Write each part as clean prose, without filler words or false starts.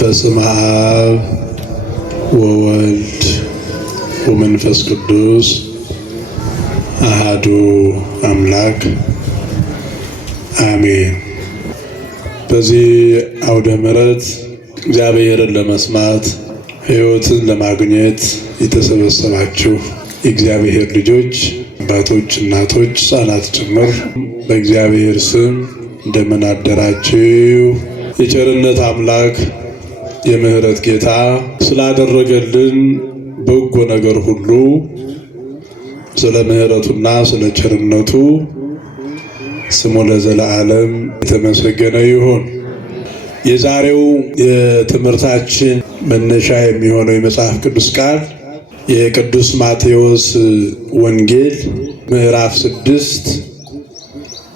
በስመ አብ ወወልድ ወመንፈስ ቅዱስ አሐዱ አምላክ አሜን። በዚህ አውደ ምሕረት እግዚአብሔርን ለመስማት ሕይወትን ለማግኘት የተሰበሰባችሁ የእግዚአብሔር ልጆች አባቶች፣ እናቶች፣ ሕፃናት ጭምር በእግዚአብሔር ስም እንደምን አደራችሁ? የቸርነት አምላክ የምህረት ጌታ ስላደረገልን በጎ ነገር ሁሉ ስለ ምህረቱና ስለ ቸርነቱ ስሙ ለዘለዓለም የተመሰገነ ይሁን። የዛሬው የትምህርታችን መነሻ የሚሆነው የመጽሐፍ ቅዱስ ቃል የቅዱስ ማቴዎስ ወንጌል ምዕራፍ 6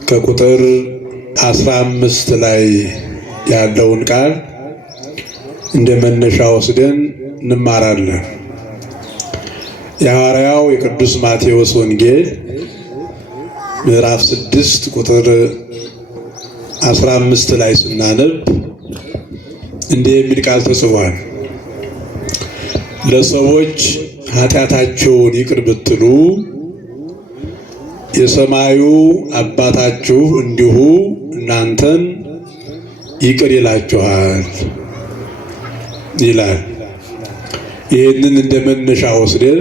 ከቁጥር 15 ላይ ያለውን ቃል እንደ መነሻ ወስደን እንማራለን። የሐዋርያው የቅዱስ ማቴዎስ ወንጌል ምዕራፍ 6 ቁጥር 15 ላይ ስናነብ እንዲህ የሚል ቃል ተጽፏል። ለሰዎች ኃጢአታቸውን ይቅር ብትሉ የሰማዩ አባታችሁ እንዲሁ እናንተን ይቅር ይላችኋል ይላል። ይህንን እንደ መነሻ ወስደን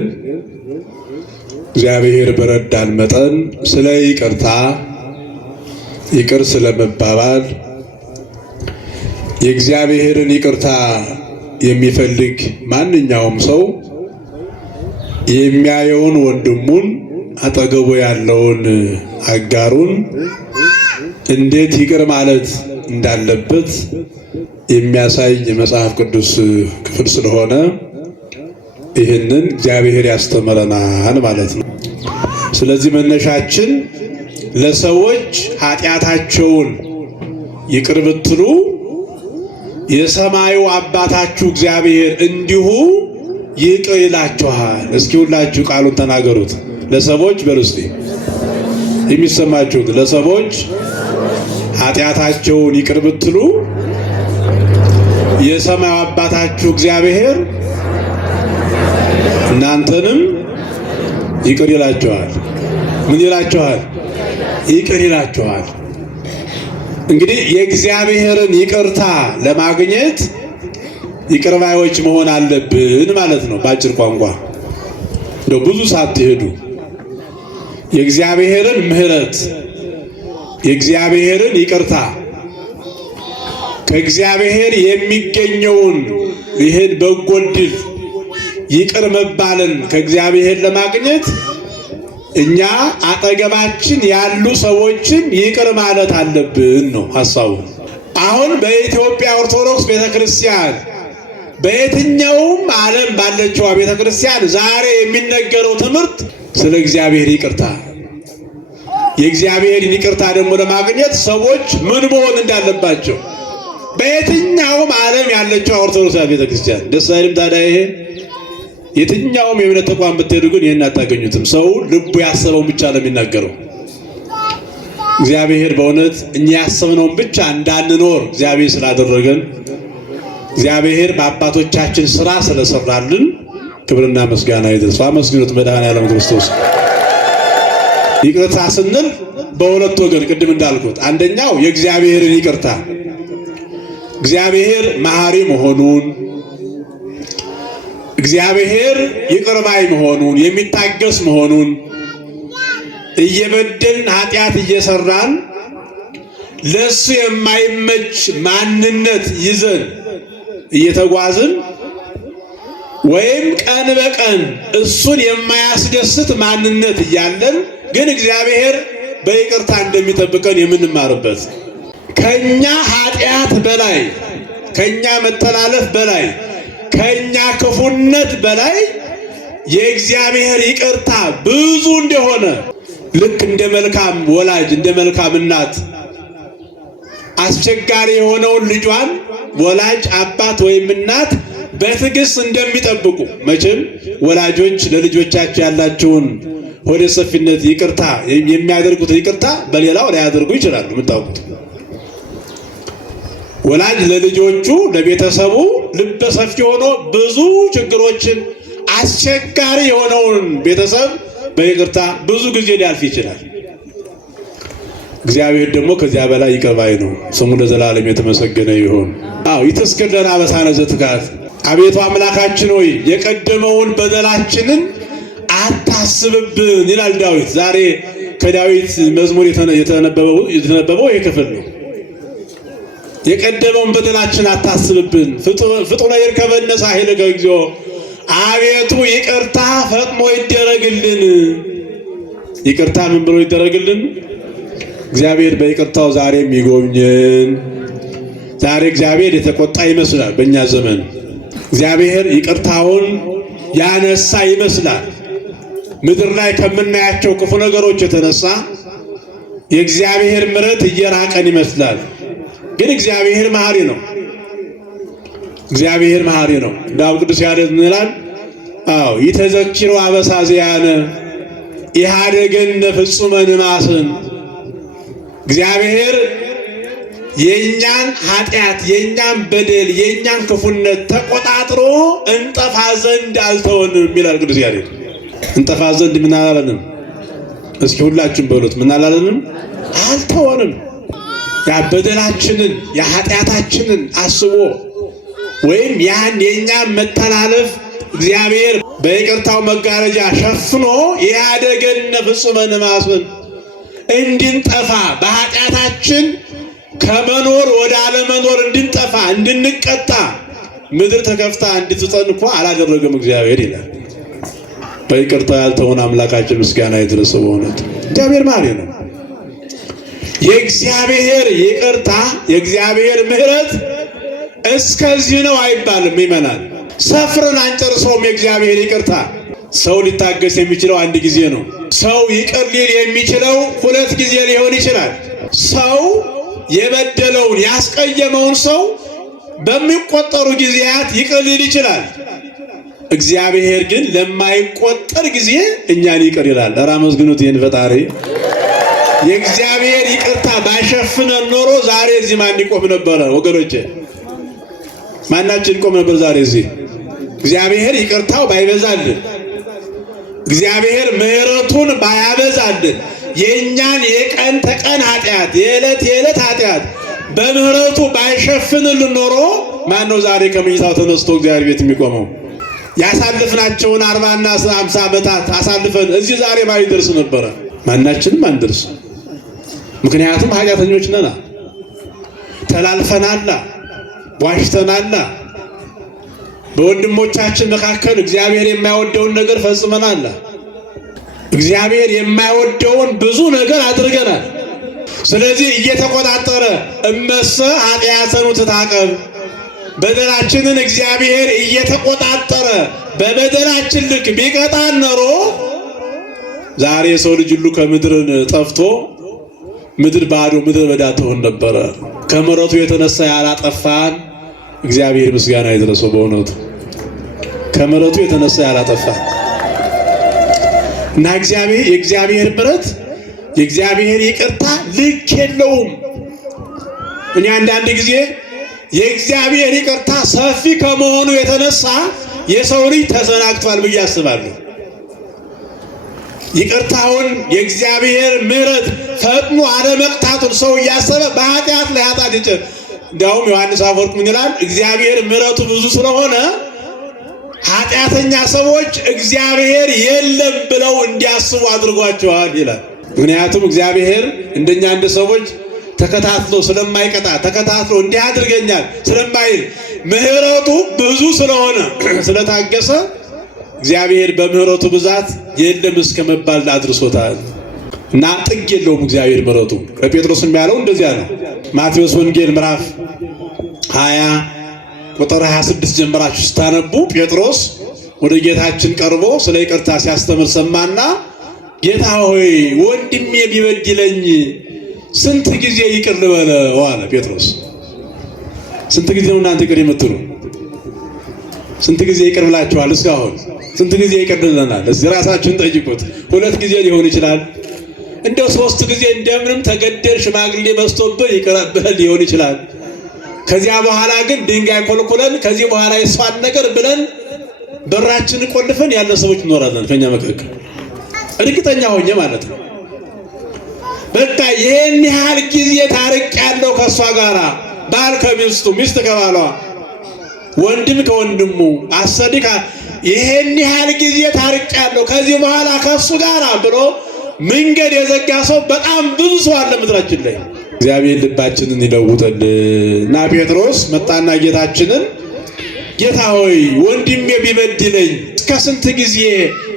እግዚአብሔር በረዳን መጠን ስለ ይቅርታ፣ ይቅር ስለመባባል፣ የእግዚአብሔርን ይቅርታ የሚፈልግ ማንኛውም ሰው የሚያየውን ወንድሙን አጠገቡ ያለውን አጋሩን እንዴት ይቅር ማለት እንዳለበት የሚያሳይ የመጽሐፍ ቅዱስ ክፍል ስለሆነ ይህንን እግዚአብሔር ያስተምረናል ማለት ነው። ስለዚህ መነሻችን ለሰዎች ኃጢአታቸውን ይቅር ብትሉ የሰማዩ አባታችሁ እግዚአብሔር እንዲሁ ይቅር ይላችኋል። እስኪ ሁላችሁ ቃሉን ተናገሩት። ለሰዎች በርስቲ የሚሰማችሁት ለሰዎች ኃጢአታቸውን ይቅር ብትሉ የሰማዩ አባታችሁ እግዚአብሔር እናንተንም ይቅር ይላችኋል። ምን ይላችኋል? ይቅር ይላችኋል። እንግዲህ የእግዚአብሔርን ይቅርታ ለማግኘት ይቅር ባዮች መሆን አለብን ማለት ነው። በአጭር ቋንቋ እንደው ብዙ ሳትሄዱ የእግዚአብሔርን ምሕረት፣ የእግዚአብሔርን ይቅርታ፣ ከእግዚአብሔር የሚገኘውን ይህን በጎ ዕድል ይቅር መባልን ከእግዚአብሔር ለማግኘት እኛ አጠገባችን ያሉ ሰዎችን ይቅር ማለት አለብን ነው ሐሳቡ። አሁን በኢትዮጵያ ኦርቶዶክስ ቤተክርስቲያን በየትኛውም ዓለም ባለችው ቤተክርስቲያን ዛሬ የሚነገረው ትምህርት ስለ እግዚአብሔር ይቅርታ፣ የእግዚአብሔርን ይቅርታ ደግሞ ለማግኘት ሰዎች ምን መሆን እንዳለባቸው በየትኛውም ዓለም ያለችው ኦርቶዶክስ ቤተክርስቲያን ደስ አይልም? ታዲያ ይሄ የትኛውም የእምነት ተቋም ብትሄዱ ግን ይህን አታገኙትም። ሰው ልቡ ያሰበውን ብቻ ነው የሚናገረው። እግዚአብሔር በእውነት እኛ ያሰብነውን ብቻ እንዳንኖር እግዚአብሔር ስላደረገን እግዚአብሔር በአባቶቻችን ስራ ስለሰራልን ክብርና ምስጋና ይድረስ። አመስግኑት መድኃኔዓለም ክርስቶስ። ይቅርታ ስንል በሁለት ወገን ቅድም እንዳልኩት አንደኛው የእግዚአብሔርን ይቅርታ እግዚአብሔር መሐሪ መሆኑን፣ እግዚአብሔር ይቅር ባይ መሆኑን፣ የሚታገስ መሆኑን፣ እየበደልን ኃጢአት እየሰራን ለሱ የማይመች ማንነት ይዘን እየተጓዝን ወይም ቀን በቀን እሱን የማያስደስት ማንነት እያለን ግን እግዚአብሔር በይቅርታ እንደሚጠብቀን የምንማርበት ከኛ ኃጢአት በላይ ከኛ መተላለፍ በላይ ከኛ ክፉነት በላይ የእግዚአብሔር ይቅርታ ብዙ እንደሆነ ልክ እንደ መልካም ወላጅ እንደ መልካም እናት አስቸጋሪ የሆነውን ልጇን ወላጅ አባት ወይም እናት በትዕግስት እንደሚጠብቁ መቼም ወላጆች ለልጆቻቸው ያላቸውን ሆደ ሰፊነት ይቅርታ የሚያደርጉት ይቅርታ በሌላው ላይ ያደርጉ ይችላሉ። የምታውቁት ወላጅ ለልጆቹ ለቤተሰቡ ልበ ሰፊ ሆኖ ብዙ ችግሮችን አስቸጋሪ የሆነውን ቤተሰብ በይቅርታ ብዙ ጊዜ ሊያልፍ ይችላል። እግዚአብሔር ደግሞ ከዚያ በላይ ይቅር ባይ ነው። ስሙ ለዘላለም የተመሰገነ ይሁን። ይትስክር ለነ አበሳነ ዘትካት። አቤቱ አምላካችን ሆይ የቀደመውን በደላችንን አታስብብን ይላል ዳዊት። ዛሬ ከዳዊት መዝሙር የተነበበው ይህ ክፍል ነው። የቀደመውን በደላችን አታስብብን። ፍጡነ ይርከበነ ሳሂለከ እግዚኦ። አቤቱ ይቅርታ ፈጥኖ ይደረግልን። ይቅርታ ምን ብሎ ይደረግልን? እግዚአብሔር በይቅርታው ዛሬም ይጎብኘን። ዛሬ እግዚአብሔር የተቆጣ ይመስላል። በእኛ ዘመን እግዚአብሔር ይቅርታውን ያነሳ ይመስላል። ምድር ላይ ከምናያቸው ክፉ ነገሮች የተነሳ የእግዚአብሔር ምሕረት እየራቀን ይመስላል። ግን እግዚአብሔር መሐሪ ነው። እግዚአብሔር መሐሪ ነው። ዳዊት ቅዱስ ያሬድ ምን ይላል? ይተዘኪሩ አበሳዚያነ ኢሃደገነ ፍጹመ ንማስን። እግዚአብሔር የእኛን ኃጢአት፣ የእኛን በደል፣ የእኛን ክፉነት ተቆጣጥሮ እንጠፋ ዘንድ አልተወንም ይላል ቅዱስ ያሬድ። እንጠፋ ዘንድ ምን አላለንም? እስኪ ሁላችሁም በሉት፣ ምን አላለንም? አልተወንም። ያ በደላችንን የኃጢአታችንን አስቦ ወይም ያን የእኛን መተላለፍ እግዚአብሔር በይቅርታው መጋረጃ ሸፍኖ ኢሃደገነ ፍጹመ ንማስን እንድንጠፋ በኃጢአታችን ከመኖር ወደ አለመኖር እንድንጠፋ እንድንቀጣ ምድር ተከፍታ እንድትጸን እኮ አላደረገም እግዚአብሔር ይላል። በይቅርታው ያልተውን አምላካችን ምስጋና ይድረሰው። በእውነት እግዚአብሔር መሐሪ ነው። የእግዚአብሔር ይቅርታ የእግዚአብሔር ምሕረት እስከዚህ ነው አይባልም። ይመናል ሰፍረን አንጨርሰውም። የእግዚአብሔር ይቅርታ ሰው ሊታገስ የሚችለው አንድ ጊዜ ነው። ሰው ይቅር ሊል የሚችለው 2 ጊዜ ሊሆን ይችላል። ሰው የበደለውን ያስቀየመውን ሰው በሚቆጠሩ ጊዜያት ይቅር ሊል ይችላል። እግዚአብሔር ግን ለማይቆጠር ጊዜ እኛን ይቅር ይላል። ኧረ አመስግኑት ይህን ፈጣሪ። የእግዚአብሔር ይቅርታ ባይሸፍነን ኖሮ ዛሬ እዚህ ማን ይቆም ነበረ? ወገኖቼ ማናችን ቆም ነበር ዛሬ እዚህ? እግዚአብሔር ይቅርታው ባይበዛልን፣ እግዚአብሔር ምሕረቱን ባያበዛልን፣ የእኛን የቀን ተቀን ኃጢአት የዕለት ኃጢአት በምሕረቱ ባይሸፍንልን ኖሮ ማን ነው ዛሬ ከመኝታው ተነስቶ እግዚአብሔር ቤት የሚቆመው? ያሳልፍናቸውን 40 እና 50 ዓመታት አሳልፈን እዚህ ዛሬ ባይደርስ ነበረ። ማናችንም አንደርስ። ምክንያቱም ኃጢአተኞች ነና፣ ተላልፈናላ፣ ዋሽተናላ፣ በወንድሞቻችን መካከል እግዚአብሔር የማይወደውን ነገር ፈጽመናል። እግዚአብሔር የማይወደውን ብዙ ነገር አድርገናል። ስለዚህ እየተቆጣጠረ እመሰ ኃጢአተኑ ትታቀብ፣ በደላችንን እግዚአብሔር እየተቆጣጠረ በበደላችን ልክ ቢቀጣን ኖሮ ዛሬ የሰው ልጅ ሁሉ ከምድር ጠፍቶ ምድር ባዶ ምድር በዳ ትሆን ነበረ። ከምሕረቱ የተነሳ ያላጠፋን እግዚአብሔር ምስጋና ይድረሰው። በእውነቱ ከምሕረቱ የተነሳ ያላጠፋን እና የእግዚአብሔር ምሕረት የእግዚአብሔር ይቅርታ ልክ የለውም። እኔ አንዳንድ ጊዜ የእግዚአብሔር ይቅርታ ሰፊ ከመሆኑ የተነሳ የሰው ልጅ ተዘናግቷል ብዬ አስባለሁ። ይቅርታውን የእግዚአብሔር ምሕረት ፈጥኖ አለመቅጣቱን ሰው እያሰበ በኃጢአት ላይ ኃጢአት ይጭር። እንዲያውም ዮሐንስ አፈወርቅ ምን ይላል? እግዚአብሔር ምሕረቱ ብዙ ስለሆነ ኃጢአተኛ ሰዎች እግዚአብሔር የለም ብለው እንዲያስቡ አድርጓቸዋል ይላል። ምክንያቱም እግዚአብሔር እንደኛ እንደ ሰዎች ተከታትሎ ስለማይቀጣ ተከታትሎ እንዲህ አድርገኛል ስለማይል ምሕረቱ ብዙ ስለሆነ ስለታገሰ እግዚአብሔር በምሕረቱ ብዛት የለም እስከ መባል አድርሶታል እና ጥግ የለውም እግዚአብሔር ምሕረቱ። ለጴጥሮስም ያለው እንደዚያ ነው። ማቴዎስ ወንጌል ምዕራፍ 20 ቁጥር 26 ጀምራችሁ ስታነቡ ጴጥሮስ ወደ ጌታችን ቀርቦ ስለ ይቅርታ ሲያስተምር ሰማና ጌታ ሆይ ወንድሜ ቢበድለኝ ስንት ጊዜ ይቅር ልበለው አለ ጴጥሮስ። ስንት ጊዜ ነው እናንተ ይቅር የምትሉ? ስንት ጊዜ ይቅር ብላችኋል እስካሁን? ስንት ጊዜ ይቅር ብለናል? እስኪ ራሳችሁን ጠይቁት። 2 ጊዜ ሊሆን ይችላል። እንደው 3 ጊዜ እንደምንም ተገደል ሽማግሌ በዝቶብህ ይቅር ብለህ ሊሆን ይችላል። ከዚያ በኋላ ግን ድንጋይ ኮልኩለን ከዚህ በኋላ የሷን ነገር ብለን በራችንን ቆልፈን ያለ ሰዎች እንኖራለን ከኛ መካከል እርግጠኛ ሆኜ ማለት ነው። በቃ ይሄን ያህል ጊዜ ታርቄያለሁ ከሷ ጋራ ባል ከሚስቱ ሚስት ከባሏ ወንድም ከወንድሙ አሰድካ ይሄን ያህል ጊዜ ታርቄያለሁ ከዚህ በኋላ ከሱ ጋራ ብሎ መንገድ የዘጋ ሰው በጣም ብዙ ሰው አለ ምድራችን ላይ። እግዚአብሔር ልባችንን ይለውጥልና ጴጥሮስ መጣና ጌታችንን ጌታ ሆይ ወንድሜ ቢበድለኝ እስከ ስንት ጊዜ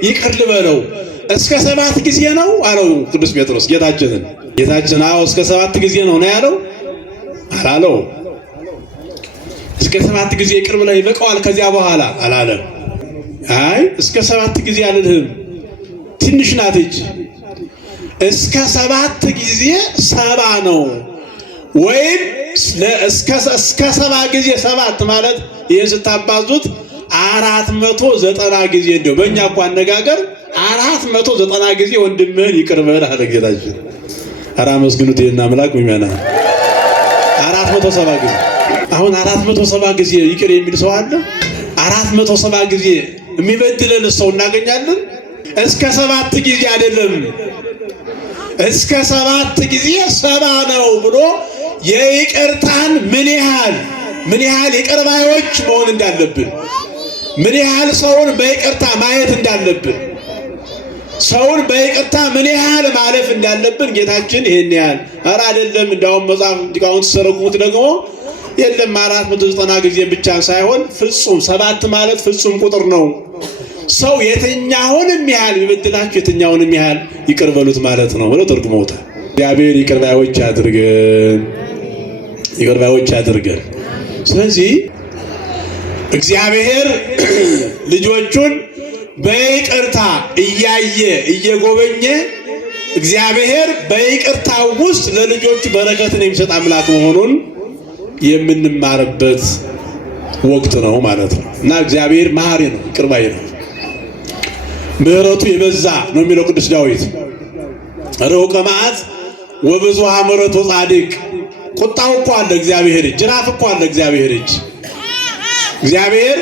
ይቅር ልበለው? እስከ 7 ጊዜ ነው አለው ቅዱስ ጴጥሮስ ጌታችንን። ጌታችን አዎ እስከ 7 ጊዜ ነው ያለው አላለው። እስከ 7 ጊዜ ይቅር ብለው ይበቃዋል ከዚያ በኋላ አላለም። አይ እስከ 7 ጊዜ አልልህም ትንሽ ናት እጅ እስከ 7 ጊዜ 70 ነው ወይም እስከ 70 ጊዜ 7 ማለት ይሄን ስታባዙት 490 ጊዜ እንደው በእኛ እኮ አነጋገር 490 ጊዜ ወንድምህን ይቅር በል አለ ጌታችን። ኧረ አመስግኑት ይሄን አምላክ ምእመና 470 ጊዜ። አሁን 470 ጊዜ ይቅር የሚል ሰው አለ? 470 ጊዜ የሚበድለን ሰው እናገኛለን? እስከ 7 ጊዜ አይደለም እስከ 7 ጊዜ 70 ነው ብሎ የይቅርታን ምን ያህል ይቅር ባዮች መሆን እንዳለብን ምን ያህል ሰውን በይቅርታ ማየት እንዳለብን ሰውን በይቅርታ ምን ያህል ማለፍ እንዳለብን ጌታችን ይሄን ያህል ኧረ አይደለም። እንዳውም መጽሐፍ ሊቃውንት ሲተረጉሙት ደግሞ የለም 490 ጊዜ ብቻ ሳይሆን ፍጹም 7 ማለት ፍጹም ቁጥር ነው። ሰው የትኛውንም ያህል ቢበድላችሁ የትኛውንም ያህል ይቅር በሉት ማለት ነው ብለው ተርጉመውታል። እግዚአብሔር ይቅር ባዮች ያድርገን። ስለዚህ እግዚአብሔር ልጆቹን በይቅርታ እያየ እየጎበኘ እግዚአብሔር በይቅርታ ውስጥ ለልጆቹ በረከትን የሚሰጥ አምላክ መሆኑን የምንማርበት ወቅት ነው ማለት ነው እና እግዚአብሔር መሐሪ ነው፣ ይቅር ባይ ነው፣ ምሕረቱ የበዛ ነው የሚለው ቅዱስ ዳዊት። ረውቀ መዓት ወብዙኃ ምሕረቱ ጻድቅ። ቁጣው እኮ አለ እግዚአብሔር እጅ፣ ጅራፍ እኮ አለ እግዚአብሔር እጅ። እግዚአብሔር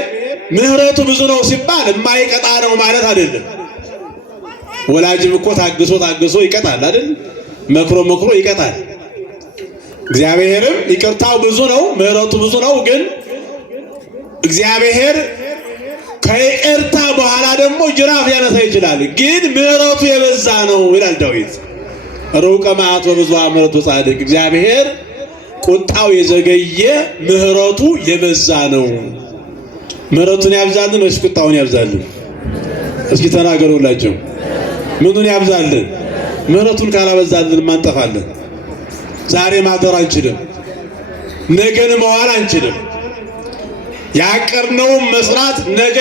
ምሕረቱ ብዙ ነው ሲባል የማይቀጣ ነው ማለት አይደለም። ወላጅም እኮ ታግሶ ይቀጣል አይደል? መክሮ ይቀጣል። እግዚአብሔርም ይቅርታው ብዙ ነው፣ ምሕረቱ ብዙ ነው። ግን እግዚአብሔር ከይቅርታ በኋላ ደግሞ ጅራፍ ሊያነሳ ይችላል። ግን ምሕረቱ የበዛ ነው ይላል ዳዊት። ረውቀ መዓት ወብዙኃ ምሕረቱ ጻድቅ። እግዚአብሔር ቁጣው የዘገየ ምሕረቱ የበዛ ነው። ምሕረቱን ያብዛልን ወይስ ቁጣውን ያብዛልን? እስኪ ተናገሩላቸው። ምኑን ያብዛልን? ምሕረቱን ካላበዛልን ማንጠፋለን። ዛሬ ማደር አንችልም፣ ነገን መዋል አንችልም። ያቀርነውን መስራት ነገ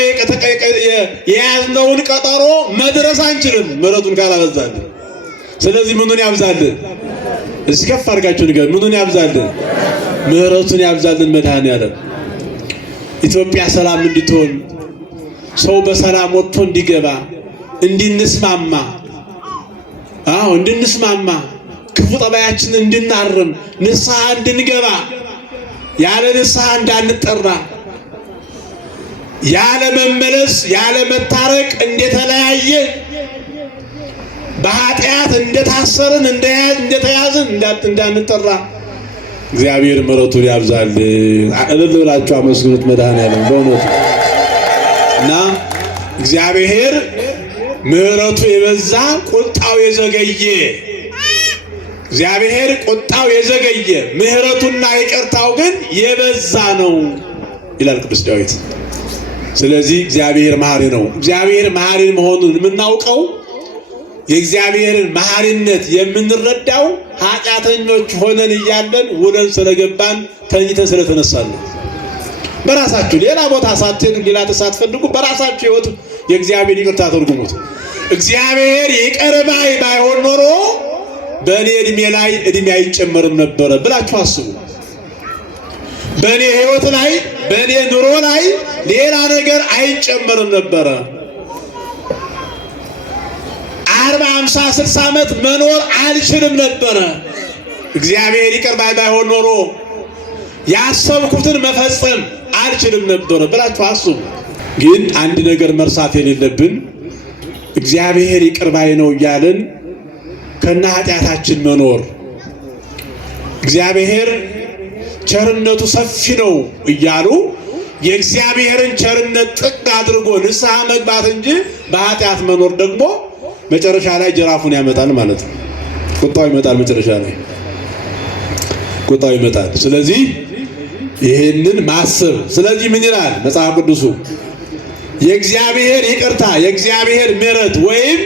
የያዝነውን ቀጠሮ መድረስ አንችልም ምሕረቱን ካላበዛልን። ስለዚህ ምኑን ያብዛልን? እስኪ ከፍ አድርጋችሁ ንገሩ። ምኑን ያብዛልን? ምሕረቱን ያብዛልን መድኃኔዓለም። ኢትዮጵያ ሰላም እንድትሆን ሰው በሰላም ወጥቶ እንዲገባ እንድንስማማ ክፉ ጠባያችንን እንድናርም ንስሐ እንድንገባ ያለ ንስሐ እንዳንጠራ ያለ መመለስ ያለ መታረቅ እንደተለያየ በኃጢአት እንደታሰርን እንደተያዝን እንዳንጠራ እግዚአብሔር ምሕረቱን ያብዛልን። እልል ብላችሁ አመስግኑት መድኃኔዓለም በእውነቱ እና እግዚአብሔር ምሕረቱ የበዛ ቁጣው የዘገየ እግዚአብሔር ቁጣው የዘገየ ምሕረቱና ይቅርታው ግን የበዛ ነው ይላል ቅዱስ ዳዊት። ስለዚህ እግዚአብሔር መሐሪ ነው። እግዚአብሔር መሐሪ መሆኑን የምናውቀው የእግዚአብሔርን መሐሪነት የምንረዳው ኃጢአተኞች ሆነን እያለን ውለን ስለገባን ተኝተን ስለተነሳን በራሳችሁ ሌላ ቦታ ሳትሄዱ ሌላ ሳትፈልጉ በራሳችሁ ሕይወት የእግዚአብሔር ይቅርታ ተርጉሙት። እግዚአብሔር ይቅር ባይ ባይሆን ኖሮ በእኔ ዕድሜ ላይ ዕድሜ አይጨመርም ነበረ ብላችሁ አስቡ። በእኔ ሕይወት ላይ በእኔ ኑሮ ላይ ሌላ ነገር አይጨመርም ነበረ። 40፣ 50፣ 60 ዓመት መኖር አልችልም ነበረ። እግዚአብሔር ይቅር ባይ ባይሆን ኖሮ ያሰብኩትን መፈጸም አልችልም ነበር ብላችሁ አስቡ። ግን አንድ ነገር መርሳት የሌለብን እግዚአብሔር ይቅር ባይ ነው እያልን ከነ ኃጢአታችን መኖር፣ እግዚአብሔር ቸርነቱ ሰፊ ነው እያሉ የእግዚአብሔርን ቸርነት ጥግ አድርጎ ንስሐ መግባት እንጂ በኃጢአት መኖር ደግሞ መጨረሻ ላይ ጅራፉን ያመጣል ማለት ነው። ቁጣው ይመጣል፣ መጨረሻ ላይ ቁጣው ይመጣል። ስለዚህ ይሄንን ማሰብ። ስለዚህ ምን ይላል መጽሐፍ ቅዱሱ? የእግዚአብሔር ይቅርታ፣ የእግዚአብሔር ምሕረት ወይም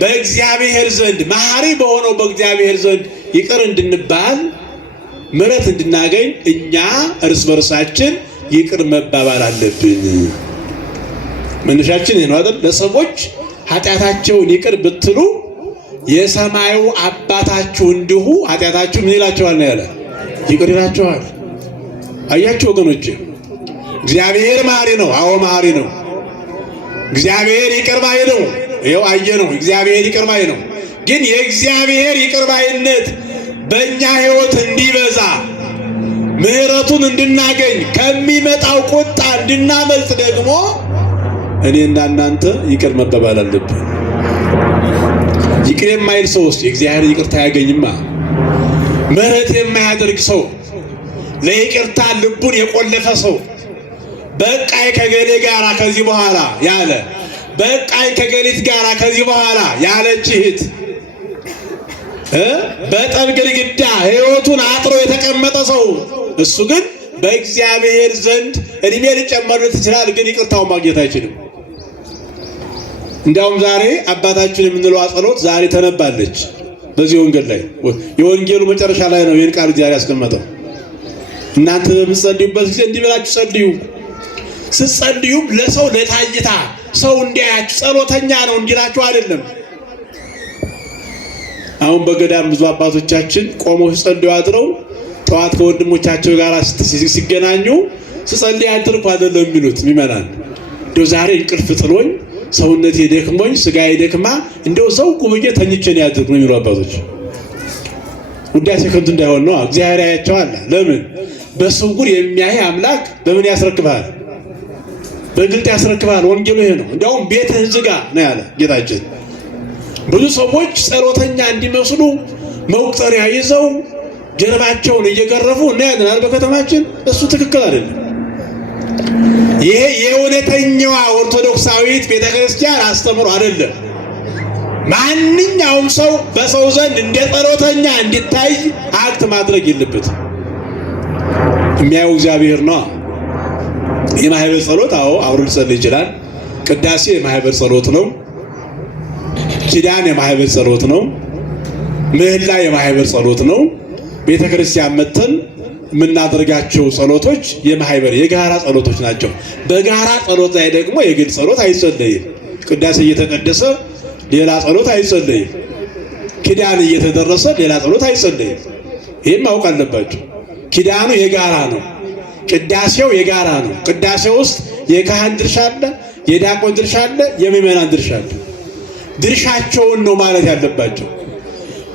በእግዚአብሔር ዘንድ መሐሪ በሆነው በእግዚአብሔር ዘንድ ይቅር እንድንባል ምሕረት እንድናገኝ እኛ እርስ በርሳችን ይቅር መባባል አለብን። መነሻችን ይሄ ነው አይደል? ለሰዎች ኃጢአታቸውን ይቅር ብትሉ የሰማዩ አባታችሁ እንዲሁ ኃጢአታችሁ ምን ይላችኋል ነው ያለ? ይቅር ይላችኋል። አያችሁ ወገኖች፣ እግዚአብሔር መሐሪ ነው። አዎ መሐሪ ነው። እግዚአብሔር ይቅር ባይ ነው። ይኸው አየነው፣ እግዚአብሔር ይቅር ባይ ነው። ግን የእግዚአብሔር ይቅር ባይነት በእኛ ሕይወት እንዲበዛ ምሕረቱን እንድናገኝ ከሚመጣው ቁጣ እንድናመልጥ ደግሞ እኔና እናንተ ይቅር መባባል አለብን። ይቅር የማይል ሰው ውስጥ የእግዚአብሔር ይቅርታ አያገኝማ። ምሕረት የማያደርግ ሰው፣ ለይቅርታ ልቡን የቆለፈ ሰው፣ በቃይ ከገሌ ጋራ ከዚህ በኋላ ያለ፣ በቃይ ከገሊት ጋራ ከዚህ በኋላ ያለች እህት፣ በጠብ ግድግዳ ሕይወቱን አጥሮ የተቀመጠ ሰው፣ እሱ ግን በእግዚአብሔር ዘንድ እድሜ ሊጨመርለት ይችላል፣ ግን ይቅርታውን ማግኘት አይችልም። እንዲያውም ዛሬ አባታችን የምንለው ጸሎት ዛሬ ተነባለች በዚህ ወንጌል ላይ። የወንጌሉ መጨረሻ ላይ ነው ይህን ቃል እግዚአብሔር ያስቀመጠው። እናንተ በምትጸልዩበት ጊዜ እንዲህ ብላችሁ ጸልዩ። ስትጸልዩም ለሰው ለታይታ ሰው እንዲያያችሁ ጸሎተኛ ነው እንዲላችሁ አይደለም። አሁን በገዳም ብዙ አባቶቻችን ቆመው ሲጸልዩ አድረው ጠዋት ከወንድሞቻቸው ጋር ሲገናኙ ስጸልይ አድርኩ አይደለም የሚሉት ሚመናን። እንደው ዛሬ እንቅልፍ ጥሎኝ ሰውነቴ ደክሞኝ ስጋዬ ደክማ እንደው ሰው ቁብዬ ተኝቼን ያድርኩ ነው የሚሉ አባቶች። ውዳሴ ከንቱ እንዳይሆን ነው። እግዚአብሔር ያያቸዋል። ለምን? በስውር የሚያይ አምላክ በምን ያስረክባል? በግልጥ ያስረክባል። ወንጌሉ ይሄ ነው። እንዲያውም ቤትህን ዝጋ ነው ያለ ጌታችን። ብዙ ሰዎች ጸሎተኛ እንዲመስሉ መቁጠሪያ ይዘው ጀርባቸውን እየገረፉ እናያለን በከተማችን። እሱ ትክክል አይደለም። ይሄ የእውነተኛዋ ኦርቶዶክሳዊት ቤተክርስቲያን አስተምሮ አይደለም። ማንኛውም ሰው በሰው ዘንድ እንደ ጸሎተኛ እንዲታይ አክት ማድረግ የለበትም። የሚያየው እግዚአብሔር ነው። የማህበር ጸሎት አዎ አብሮ ሊጸልይ ይችላል። ቅዳሴ የማህበር ጸሎት ነው። ኪዳን የማህበር ጸሎት ነው። ምህላ የማህበር ጸሎት ነው። ቤተክርስቲያን መተን የምናደርጋቸው ጸሎቶች የማህበር የጋራ ጸሎቶች ናቸው። በጋራ ጸሎት ላይ ደግሞ የግል ጸሎት አይጸለይም። ቅዳሴ እየተቀደሰ ሌላ ጸሎት አይጸለይም። ኪዳን እየተደረሰ ሌላ ጸሎት አይጸለይም። ይህን ማወቅ አለባቸው። ኪዳኑ የጋራ ነው። ቅዳሴው የጋራ ነው። ቅዳሴው ውስጥ የካህን ድርሻ አለ፣ የዲያቆን ድርሻ አለ፣ የምዕመናን ድርሻ አለ። ድርሻቸውን ነው ማለት ያለባቸው።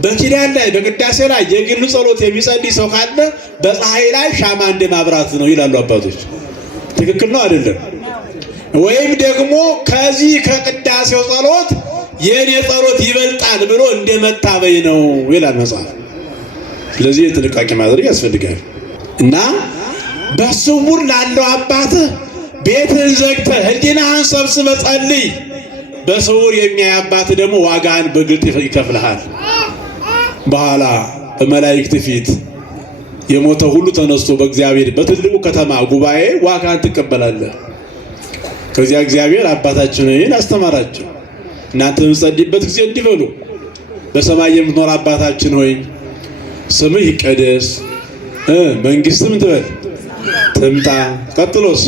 በኪዳን ላይ በቅዳሴ ላይ የግሉ ጸሎት የሚጸልይ ሰው ካለ በፀሐይ ላይ ሻማ እንደ ማብራት ነው ይላሉ አባቶች። ትክክል ነው አይደለም? ወይም ደግሞ ከዚህ ከቅዳሴው ጸሎት የኔ ጸሎት ይበልጣል ብሎ እንደመታበይ ነው ይላል መጽሐፍ። ስለዚህ ጥንቃቄ ማድረግ ያስፈልጋል እና በስውር ላለው አባትህ ቤትህን ዘግተህ ሕሊናህን ሰብስበህ ጸልይ። በስውር የሚያይ አባትህ ደግሞ ዋጋህን በግልጥ ይከፍልሃል። በኋላ በመላእክት ፊት የሞተ ሁሉ ተነስቶ በእግዚአብሔር በትልቁ ከተማ ጉባኤ ዋጋህን ትቀበላለህ። ከዚያ እግዚአብሔር አባታችን ይህን አስተማራቸው። እናንተ በምትጸልዩበት ጊዜ እንዲህ በሉ፣ በሰማይ የምትኖር አባታችን ሆይ ስምህ ይቀደስ፣ መንግስትህ ምን ትበል ትምጣ። ቀጥሎስ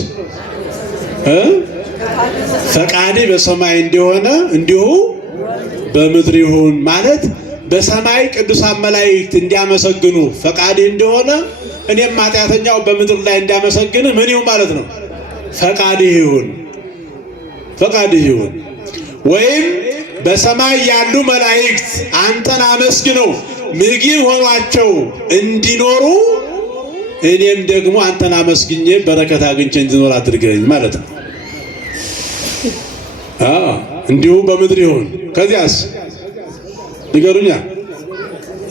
ፈቃድህ በሰማይ እንደሆነ እንዲሁ በምድር ይሁን ማለት በሰማይ ቅዱሳን መላእክት እንዲያመሰግኑ ፈቃድህ እንደሆነ እኔም ኃጢአተኛው በምድር ላይ እንዲያመሰግንህ ምን ይሁን ማለት ነው? ፈቃድህ ይሁን። ፈቃድህ ይሁን። ወይም በሰማይ ያሉ መላእክት አንተን አመስግነው ምግብ ሆኗቸው እንዲኖሩ እኔም ደግሞ አንተን አመስግኜ በረከት አግኝቼ እንድኖር አድርገኝ ማለት ነው። እንዲሁ በምድር ይሁን። ከዚያስ ንገሩኛ።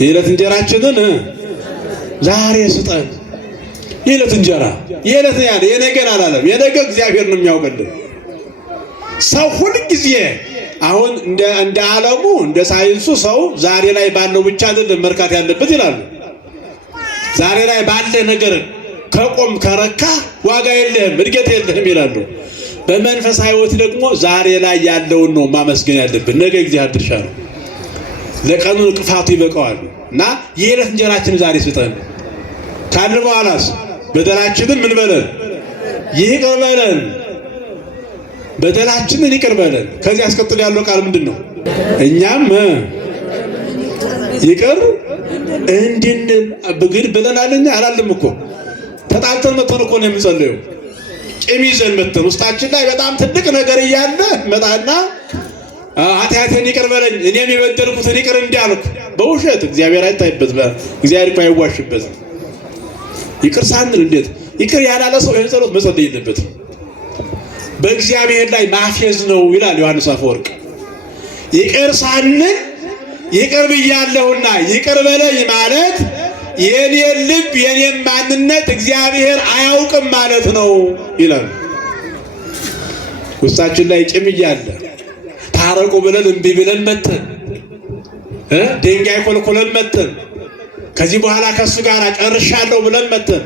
የዕለት እንጀራችንን ዛሬ ስጠን። የዕለት እንጀራ የዕለት ያለ የነገን አላለም። የነገ እግዚአብሔር ነው የሚያውቅልን። ሰው ሁል ጊዜ አሁን እንደ ዓለሙ እንደ ሳይንሱ ሰው ዛሬ ላይ ባለው ብቻ አይደለም መርካት ያለበት ይላሉ። ዛሬ ላይ ባለ ነገር ከቆም ከረካ ዋጋ የለህም፣ እድገት የለህም ይላሉ። በመንፈሳዊ ሕይወት ደግሞ ዛሬ ላይ ያለውን ነው ማመስገን ያለብን። ነገ እግዚአብሔር ድርሻ ነው። ለቀኑ እንቅፋቱ ይበቃዋል እና የዕለት እንጀራችንን ዛሬ ስጠን ካለ በኋላስ በደላችንን ምን በለን? ይቅር በለን። በደላችንን ይቅር በለን። ከዚህ አስቀጥሎ ያለው ቃል ምንድን ነው? እኛም ይቅር እንድንል ብግድ ብለናል። እኛ አላልም እኮ ተጣልተን መተን እኮ ነው የምንጸልየው። ቂም ይዘን መተን ውስጣችን ላይ በጣም ትልቅ ነገር እያለ መጣና ኃጢአቴን ይቅር በለኝ እኔም የበደልኩትን ይቅር እንዳልኩ በውሸት እግዚአብሔር አይታይበት። እግዚአብሔር እኮ አይዋሽበትም። ይቅር ሳንል እንዴት ይቅር ያላለ ሰው ይህን ጸሎት መጸለይ የለበትም። በእግዚአብሔር ላይ ማፌዝ ነው ይላል ዮሐንስ አፈወርቅ። ይቅር ሳንል ይቅር ብያለሁና ይቅር በለኝ ማለት የኔን ልብ የኔን ማንነት እግዚአብሔር አያውቅም ማለት ነው ይላል። ውስጣችን ላይ ቂም እያለ ታረቁ ብለን እምቢ ብለን መተን ድንጋይ ኮልኮለን መተን ከዚህ በኋላ ከሱ ጋር ጨርሻለሁ ብለን መተን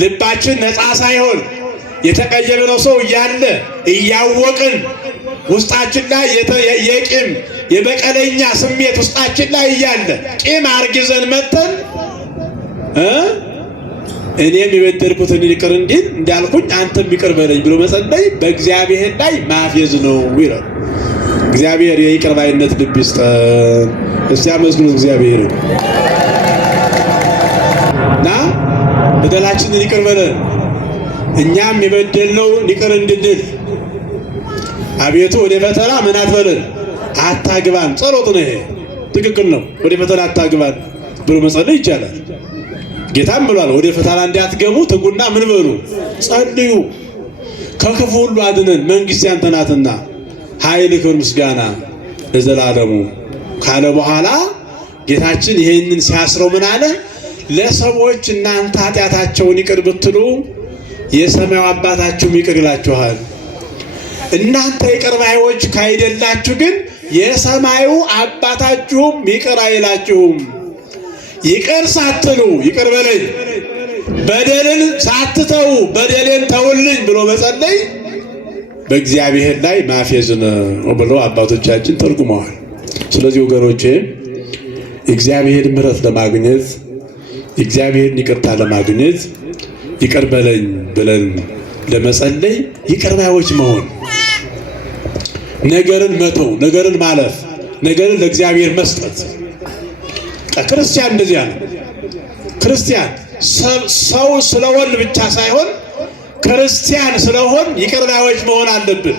ልባችን ነፃ ሳይሆን የተቀየመው ሰው እያለ እያወቅን ውስጣችን ላይ የቂም የበቀለኛ ስሜት ውስጣችን ላይ እያለ ቂም አርግዘን መተን እኔም የበደልኩትን ይቅር እንዲል እንዳልኩኝ አንተም ይቅር በለኝ ብሎ መጸለይ በእግዚአብሔር ላይ ማፌዝ ነው ይላል። እግዚአብሔር የይቅር ባይነት ልብ ይስጠን። እስቲ አመስግኑ እግዚአብሔርን። እና በደላችንን ይቅር በለን እኛም የበደልነውን ይቅር እንድንል። አቤቱ ወደ ፈተና ምን አትበለን አታግባን። ጸሎት ነው ይሄ፣ ትክክል ነው። ወደ ፈተና አታግባን ብሎ መጸለይ ይቻላል። ጌታም ብሏል ወደ ፈተና እንዳትገቡ ትጉና ምን በሉ ጸልዩ፣ ከክፉ ሁሉ አድነን መንግሥት ያንተ ናትና ኃይል፣ ክብር፣ ምስጋና ለዘላለሙ ካለ በኋላ ጌታችን ይሄንን ሲያስረው ምን አለ? ለሰዎች እናንተ ኃጢአታቸውን ይቅር ብትሉ የሰማዩ አባታችሁም ይቅር ይላችኋል። እናንተ ይቅር ባዮች ካይደላችሁ ግን የሰማዩ አባታችሁም ይቅር አይላችሁም። ይቅር ሳትሉ ይቅር በለኝ፣ በደልን ሳትተው በደሌን ተውልኝ ብሎ መጸለይ በእግዚአብሔር ላይ ማፌዝ ነው ብለው አባቶቻችን ተርጉመዋል። ስለዚህ ወገኖቼ እግዚአብሔር ምሕረት ለማግኘት እግዚአብሔርን ይቅርታ ለማግኘት ይቅር በለኝ ብለን ለመጸለይ ይቅር ባዮች መሆን፣ ነገርን መተው፣ ነገርን ማለፍ፣ ነገርን ለእግዚአብሔር መስጠት። ክርስቲያን እንደዚያ ነው። ክርስቲያን ሰው ስለሆን ብቻ ሳይሆን ክርስቲያን ስለሆን ይቅር ባዮች መሆን አለብን።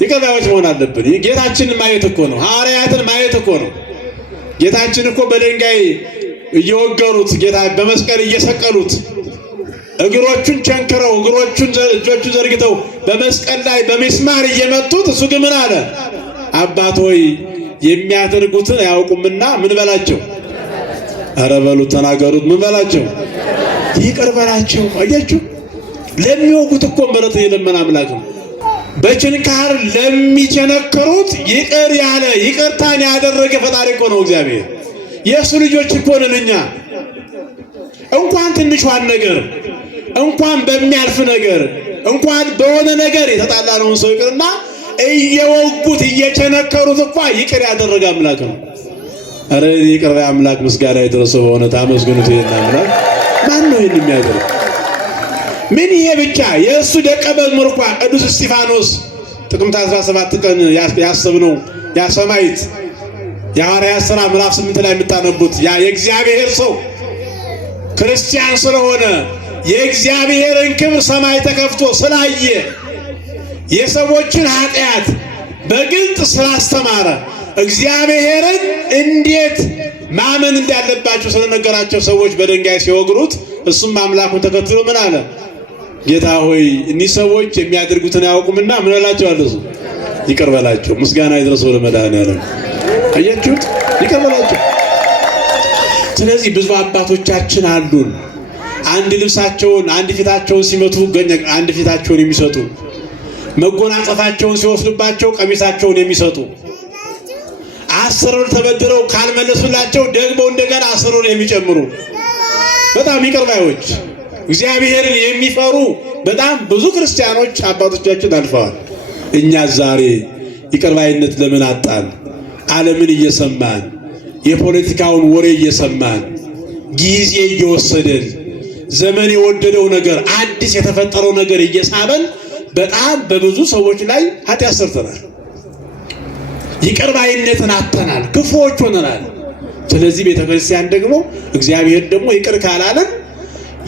ይቅር ባዮች መሆን አለብን። ጌታችንን ማየት እኮ ነው። ሐዋርያትን ማየት እኮ ነው። ጌታችን እኮ በድንጋይ እየወገሩት ጌታ በመስቀል እየሰቀሉት እግሮቹን ቸንክረው እጆቹን ዘርግተው በመስቀል ላይ በሚስማር እየመቱት እሱ ግን ምን አለ? አባት ሆይ የሚያደርጉትን አያውቁምና ምን በላቸው? ኧረ በሉት ተናገሩት። ምን በላቸው? ይቅር በላቸው። አያችሁ፣ ለሚወጉት እኮ ምሕረት የለመነ አምላክ ነው። በችንካር ለሚቸነክሩት ይቅር ያለ ይቅርታን ያደረገ ፈጣሪ እኮ ነው እግዚአብሔር። የእሱ ልጆች እኮ ነን እኛ። እንኳን ትንሿን ነገር እንኳን በሚያልፍ ነገር እንኳን በሆነ ነገር የተጣላነውን ሰው ይቅርና እየወጉት እየቸነከሩት እንኳ ይቅር ያደረገ አምላክ ነው። አረ ይቅር ባይ አምላክ ምስጋና ይድረሰው። በእውነት አመስግኑት ይሄን አምላክ። ማን ነው ይሄን የሚያደርግ? ምን ይሄ ብቻ የእሱ ደቀ መዝሙር እንኳ ቅዱስ እስጢፋኖስ ጥቅምት 17 ቀን ያሰብነው ያ ሰማዕት የሐዋርያት ሥራ ምዕራፍ 8 ላይ የምታነቡት ያ የእግዚአብሔር ሰው ክርስቲያን ስለሆነ የእግዚአብሔርን ክብር ሰማይ ተከፍቶ ስላየ የሰዎችን ኃጢአት በግልጥ ስላስተማረ እግዚአብሔርን እንዴት ማመን እንዳለባቸው ስለነገራቸው ሰዎች በድንጋይ ሲወግሩት እሱም አምላኩን ተከትሎ ምን አለ? ጌታ ሆይ እኒህ ሰዎች የሚያደርጉትን አያውቁምና ምን እላቸዋለሁ? ይቅር በላቸው። ምስጋና ይድረሰው ለመድኃኔዓለም። አያችሁት? ይቅር በላቸው። ስለዚህ ብዙ አባቶቻችን አሉን። አንድ ልብሳቸውን አንድ ፊታቸውን ሲመቱ አንድ ፊታቸውን የሚሰጡ፣ መጎናጸፋቸውን ሲወስዱባቸው ቀሚሳቸውን የሚሰጡ፣ 10 ብር ተበድረው ካልመለሱላቸው ደግሞ እንደገና 10 ብር የሚጨምሩ በጣም ይቅር ባዮች እግዚአብሔርን የሚፈሩ በጣም ብዙ ክርስቲያኖች አባቶቻችን አልፈዋል። እኛ ዛሬ ይቅር ባይነት ለምን አጣን? ዓለምን እየሰማን የፖለቲካውን ወሬ እየሰማን ጊዜ እየወሰደን ዘመን የወደደው ነገር አዲስ የተፈጠረው ነገር እየሳበን በጣም በብዙ ሰዎች ላይ ኃጢአት ሰርተናል። ይቅር ባይነትን አጥተናል። ክፉዎች ሆነናል። ስለዚህ ቤተክርስቲያን ደግሞ እግዚአብሔር ደግሞ ይቅር ካላለን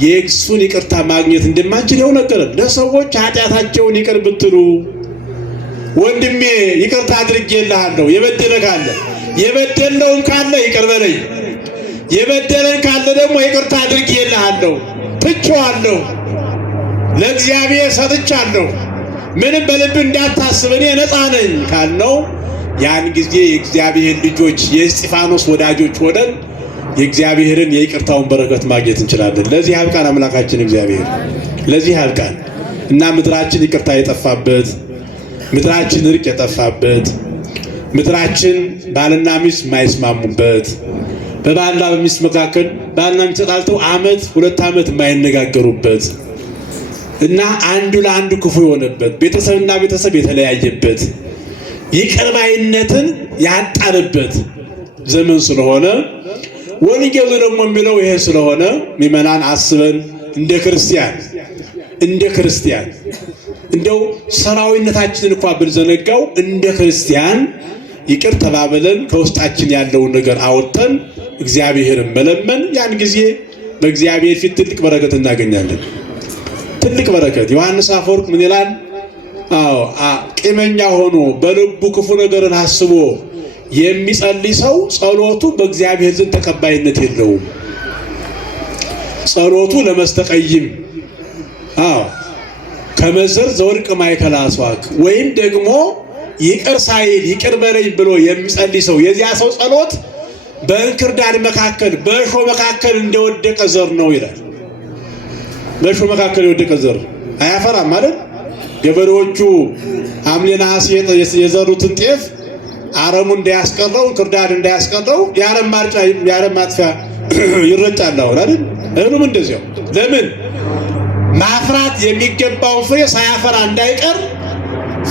የእሱን ይቅርታ ማግኘት እንደማንችል ይኸው ነገረን። ለሰዎች ኃጢአታቸውን ይቅር ብትሉ ወንድሜ ይቅርታ አድርጌልሃለሁ፣ የበደለ ካለ የበደለውን ካለ ይቅር በለኝ፣ የበደለን ካለ ደግሞ ይቅርታ አድርጌልሃለሁ፣ ትቼዋለሁ፣ ለእግዚአብሔር ሰጥቻለሁ፣ ምንም በልብ እንዳታስብ እኔ ነፃ ነኝ ካልነው ያን ጊዜ የእግዚአብሔር ልጆች የእስጢፋኖስ ወዳጆች ሆነን የእግዚአብሔርን የይቅርታውን በረከት ማግኘት እንችላለን። ለዚህ ያብቃን አምላካችን እግዚአብሔር፣ ለዚህ ያብቃን እና ምድራችን ይቅርታ የጠፋበት፣ ምድራችን እርቅ የጠፋበት፣ ምድራችን ባልና ሚስት የማይስማሙበት፣ በባልና በሚስት መካከል ባልና ሚስት ተጣልተው ዓመት 2 ዓመት የማይነጋገሩበት እና አንዱ ለአንዱ ክፉ የሆነበት፣ ቤተሰብና ቤተሰብ የተለያየበት፣ ይቅር ባይነትን ያጣንበት ዘመን ስለሆነ ወንጌሉ ደግሞ የሚለው ይሄ ስለሆነ ምእመናን አስበን እንደ ክርስቲያን እንደው ሰራዊነታችንን እንኳን ብንዘነጋው እንደ ክርስቲያን ይቅር ተባብለን ከውስጣችን ያለውን ነገር አወጥተን እግዚአብሔርን መለመን ያን ጊዜ በእግዚአብሔር ፊት ትልቅ በረከት እናገኛለን። ትልቅ በረከት። ዮሐንስ አፈወርቅ ምን ይላል? ቂመኛ ሆኖ በልቡ ክፉ ነገርን አስቦ የሚጸልይ ሰው ጸሎቱ በእግዚአብሔር ዘንድ ተቀባይነት የለውም። ጸሎቱ ለመስተቀይም ከመዘር ዘወድቅ ማእከለ አስዋክ ወይም ደግሞ ይቅር ሳይል ይቅር በለኝ ብሎ የሚጸልይ ሰው የዚያ ሰው ጸሎት በእንክርዳድ መካከል በእሾህ መካከል እንደወደቀ ዘር ነው ይላል። በእሾህ መካከል የወደቀ ዘር አያፈራም ማለት ገበሬዎቹ ሐምሌ ነሐሴ የዘሩትን ጤፍ አረሙ እንዳያስቀረው እንክርዳድ እንዳያስቀረው የአረም ማጥፊያ ይረጫል አይደል? እህሉም እንደዚያው ለምን ማፍራት የሚገባውን ፍሬ ሳያፈራ እንዳይቀር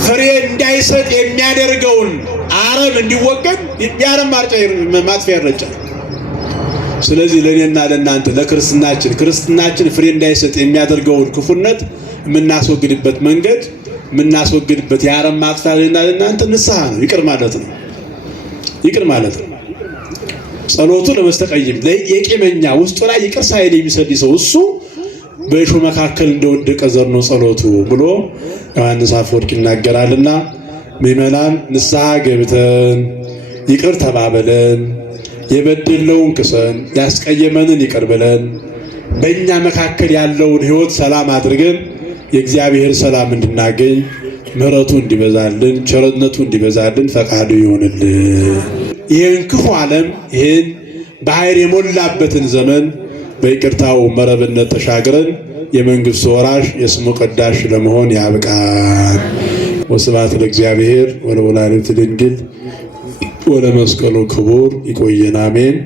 ፍሬ እንዳይሰጥ የሚያደርገውን አረም እንዲወገድ የአረም ማጥፊያ ይረጫል። ስለዚህ ለእኔና ለእናንተ ለክርስትናችን ፍሬ እንዳይሰጥ የሚያደርገውን ክፉነት የምናስወግድበት መንገድ የምናስወግድበት የአረም ማጥፊያ ለእኔና ለእናንተ ንስሐ ነው፣ ይቅር ማለት ነው። ይቅር ማለት ነው። ጸሎቱ ለመስተቀይም የቂመኛ ውስጡ ላይ ይቅር ሳይል የሚሰልይ ሰው እሱ በእሾህ መካከል እንደወደቀ ዘር ነው ጸሎቱ ብሎ ዮሐንስ አፈወርቅ ይናገራልና ምእመናን ንስሐ ገብተን ይቅር ተባብለን የበደለውን ክሰን ያስቀየመንን ይቅር ብለን በእኛ መካከል ያለውን ሕይወት ሰላም አድርገን የእግዚአብሔር ሰላም እንድናገኝ ምሕረቱ እንዲበዛልን ቸርነቱ እንዲበዛልን ፈቃዱ ይሆንልን። ይህን ክፉ ዓለም ይህን ባህር የሞላበትን ዘመን በይቅርታው መረብነት ተሻግረን የመንግሥቱ ወራሽ የስሙ ቀዳሽ ለመሆን ያብቃን። ወስብሐት ለእግዚአብሔር ወለወላዲቱ ድንግል ወለመስቀሉ ክቡር። ይቆየን። አሜን።